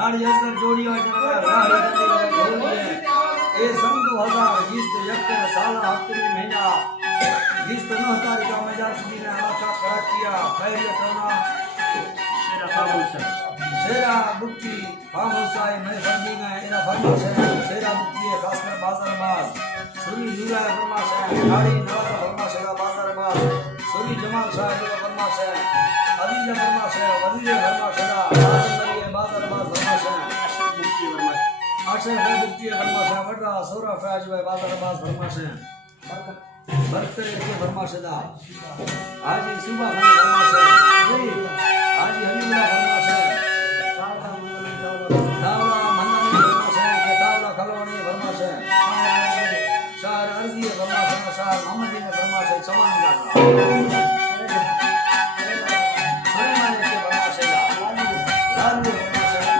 नारी असघर जोड़िया ए सन 2000 गीस्त यक्त साला हफ्ते महीना गीस्त 9 तारीख में जासदी ने आका कराचिया पहले टोना शेरा बुक्की फामोसाई मैं फंदी में एना फरमाश है शेरा बुक्की खासकर बाजार मास सुरी जुरा फरमाश है गाड़ी नवाज फरमाश है बाजार मास सुरी जमाल साहब फरमाश है अजीज फरमाश है वजीर फरमाश है बाजार मास फरमाश है अक्षर है बुक्की फरमाश है वड्रा सोरा फैज है बाजार मास फरमाश है बरकत के फरमाश है आज सुबह फरमाश है आज हमीला फरमाश है दावला मन्ना फरमाश है के दावला खलवणी फरमाश है शार अर्जी फरमाश है शार मोहम्मदी ने फरमाश है समान का सुलेमान के फरमाश है लालू फरमाश है